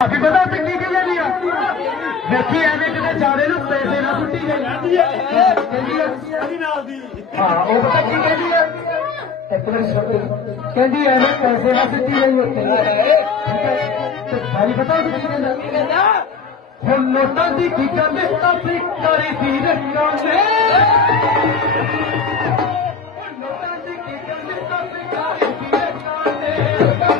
ਆਪੀ ਪਤਾ ਤੇ ਕੀ ਜਾਂਦੀ ਆ? ਵੇਖੀ ਐਵੇਂ ਕਿਤੇ ਜਾਦੇ ਨੂੰ ਪੈਸੇ ਨਾ ਸੁੱਟੀ ਗਈ ਕਹਿੰਦੀ ਨਾਲ ਦੀ। ਹਾਂ ਉਹ ਪਤਾ ਕੀ ਕਹਿੰਦੀ ਆ? ਇੱਕ ਵਾਰ ਸੁਣ। ਕਹਿੰਦੀ ਐਵੇਂ ਪੈਸੇ ਨਾ ਸੁੱਟੀ ਗਈ ਉੱਤੇ ਤੇ ਭਾਈ ਪਤਾ ਉਹ ਕੀ ਕਹਿੰਦਾ ਹੁਣ ਨੋਟਾਂ ਦੀ ਕੀ ਕਹਿੰਦੇ ਤਾਂ ਕਰੀ ਸੀ ਰੱਖਾਂ ਨੇ ਹੁਣ ਨੋਟਾਂ ਦੀ ਕੀ ਕਹਿੰਦੇ ਤਾਂ ਕਰੀ ਸੀ ਰੱਖਾਂ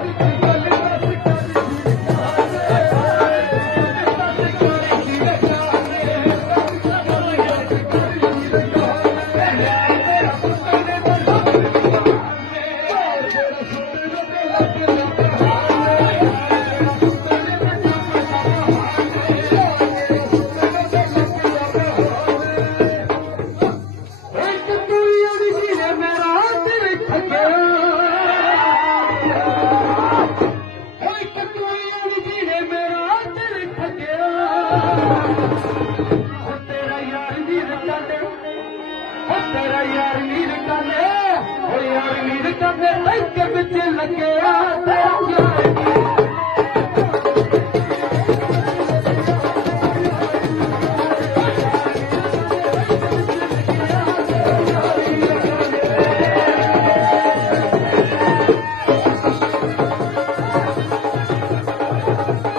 ਤੇਰਾ ਯਾਰ ਵੀਰ ਕਾਲੇ ਓ ਤੇਰਾ ਯਾਰ ਵੀਰ ਕਾਲੇ ਹੋ ਯਾਰ ਵੀਰ ਕਾਲੇ ਇੱਕ ਵਿੱਚ ਲੱਗਿਆ ਤੇਰਾ ਯਾਰ।